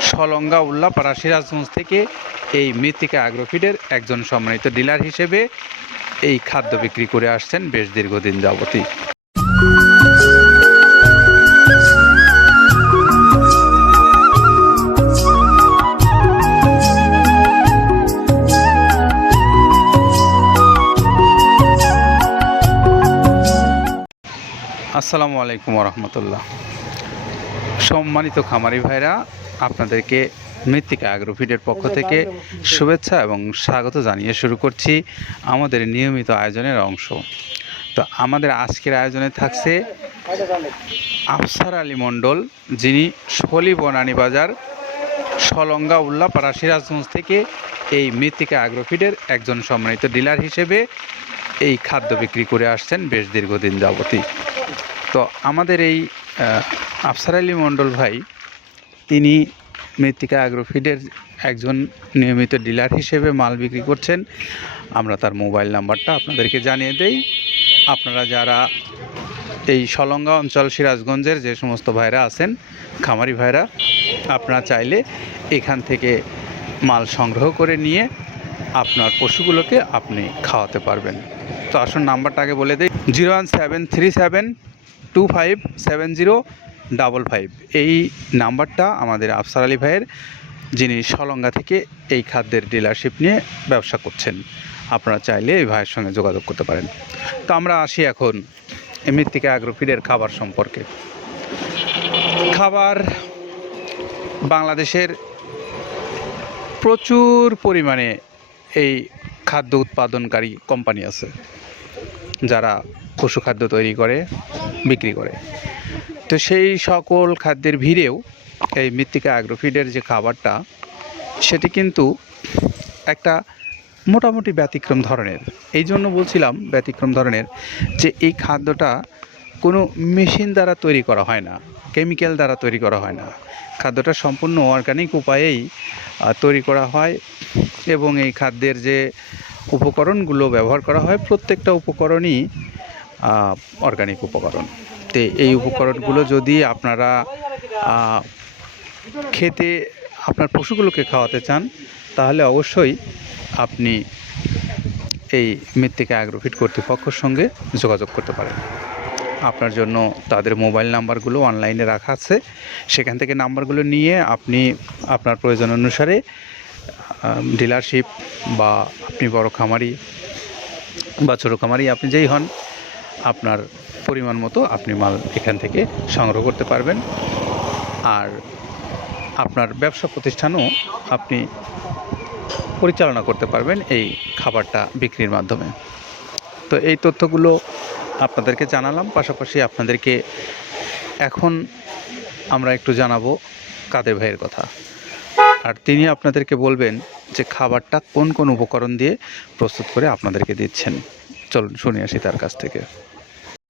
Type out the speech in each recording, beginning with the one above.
সলঙ্গা উল্লাপাড়া সিরাজগঞ্জ থেকে এই মৃত্তিকা আগ্রোফিডের একজন সম্মানিত ডিলার হিসেবে এই খাদ্য বিক্রি করে আসছেন বেশ দীর্ঘদিন যাবতী আসসালামু আলাইকুম রহমতুল্লাহ। সম্মানিত খামারি ভাইরা আপনাদেরকে মৃত্তিকা আগ্রোফিডের পক্ষ থেকে শুভেচ্ছা এবং স্বাগত জানিয়ে শুরু করছি আমাদের নিয়মিত আয়োজনের অংশ। তো আমাদের আজকের আয়োজনে থাকছে আফসার আলী মণ্ডল যিনি শলি বনানী বাজার সলঙ্গা উল্লাপাড়া সিরাজগঞ্জ থেকে এই মৃত্তিকা আগ্রোফিডের একজন সম্মানিত ডিলার হিসেবে এই খাদ্য বিক্রি করে আসছেন বেশ দীর্ঘদিন যাবতী তো আমাদের এই আফসার আলী মণ্ডল ভাই তিনি মৃত্তিকা আগ্রোফিডের একজন নিয়মিত ডিলার হিসেবে মাল বিক্রি করছেন। আমরা তার মোবাইল নাম্বারটা আপনাদেরকে জানিয়ে দেই। আপনারা যারা এই সলঙ্গা অঞ্চল সিরাজগঞ্জের যে সমস্ত ভাইরা আছেন, খামারি ভাইরা, আপনারা চাইলে এখান থেকে মাল সংগ্রহ করে নিয়ে আপনার পশুগুলোকে আপনি খাওয়াতে পারবেন। তো আসুন নাম্বারটা আগে বলে দিই। Zero one seven three seven two five seven zero double five এই নাম্বারটা আমাদের আফসার আলী ভাইয়ের, যিনি সলঙ্গা থেকে এই খাদ্যের ডিলারশিপ নিয়ে ব্যবসা করছেন। আপনারা চাইলে এই ভাইয়ের সঙ্গে যোগাযোগ করতে পারেন। তো আমরা আসি এখন মৃত্তিকা আগ্রফিডের খাবার সম্পর্কে। খাবার বাংলাদেশের প্রচুর পরিমাণে এই খাদ্য উৎপাদনকারী কোম্পানি আছে, যারা পশু খাদ্য তৈরি করে, বিক্রি করে। তো সেই সকল খাদ্যের ভিড়েও এই মৃত্তিকা অ্যাগ্রোফিডের যে খাবারটা, সেটি কিন্তু একটা মোটামুটি ব্যতিক্রম ধরনের। এই জন্য বলছিলাম ব্যতিক্রম ধরনের যে এই খাদ্যটা কোনো মেশিন দ্বারা তৈরি করা হয় না কেমিক্যাল দ্বারা তৈরি করা হয় না। খাদ্যটা সম্পূর্ণ অর্গানিক উপায়েই তৈরি করা হয় এবং এই খাদ্যের যে উপকরণগুলো ব্যবহার করা হয়, প্রত্যেকটা উপকরণই অর্গানিক উপকরণ। তো এই উপকরণগুলো যদি আপনারা খেতে আপনার পশুগুলোকে খাওয়াতে চান, তাহলে অবশ্যই আপনি এই মৃত্তিকা অ্যাগ্রোফিট কর্তৃপক্ষের সঙ্গে যোগাযোগ করতে পারেন। আপনার জন্য তাদের মোবাইল নাম্বারগুলো অনলাইনে রাখা আছে। সেখান থেকে নাম্বারগুলো নিয়ে আপনি আপনার প্রয়োজন অনুসারে ডিলারশিপ বা আপনি বড় খামারি বা ছোটো খামারি আপনি যেই হন, আপনার পরিমাণ মতো আপনি মাল এখান থেকে সংগ্রহ করতে পারবেন। আর আপনার ব্যবসা প্রতিষ্ঠানও আপনি পরিচালনা করতে পারবেন এই খাবারটা বিক্রির মাধ্যমে। তো এই তথ্যগুলো আপনাদেরকে জানালাম, পাশাপাশি আপনাদেরকে এখন আমরা একটু জানাব কাদের ভাইয়ের কথা। আর তিনি আপনাদেরকে বলবেন যে খাবারটা কোন কোন উপকরণ দিয়ে প্রস্তুত করে আপনাদেরকে দিচ্ছেন। চলুন শুনে আসি তার কাছ থেকে।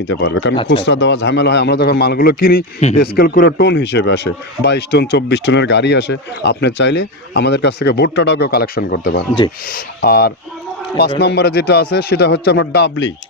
নিতে পারবে। কারণ আচ্ছা, খুচরা দেওয়া ঝামেলা হয় আমরা যখন মালগুলো কিনি স্কেল করে টোন হিসেবে আসে বাইশ টন চব্বিশ টনের গাড়ি আসে আপনি চাইলে আমাদের কাছ থেকে ভুট্টাটাও কেউ কালেকশন করতে পারেন। জি। আর পাঁচ নম্বরে যেটা আছে সেটা হচ্ছে আপনার ডাবলি। আচ্ছা আচ্ছা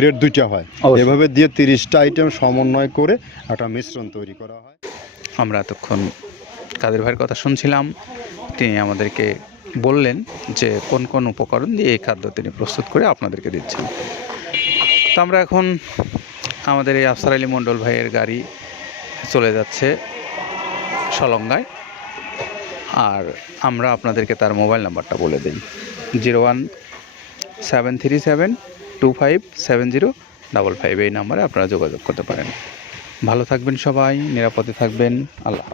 গ্রেড দুইটা হয়। এভাবে দিয়ে তিরিশটা আইটেম সমন্বয় করে একটা মিশ্রণ তৈরি করা হয়। আমরা এতক্ষণ কাদের ভাইয়ের কথা শুনছিলাম তিনি আমাদেরকে বললেন যে কোন কোন উপকরণ দিয়ে এই খাদ্য তিনি প্রস্তুত করে আপনাদেরকে দিচ্ছেন। তো আমরা এখন আমাদের এই আফসার আলী মণ্ডল ভাইয়ের গাড়ি চলে যাচ্ছে সলঙ্গায়। আর আমরা আপনাদেরকে তার মোবাইল নাম্বারটা বলে দিই। Zero one seven three seven two five seven zero double five এই নাম্বারে আপনারা যোগাযোগ করতে পারেন ভালো থাকবেন সবাই, নিরাপদে থাকবেন আল্লাহ।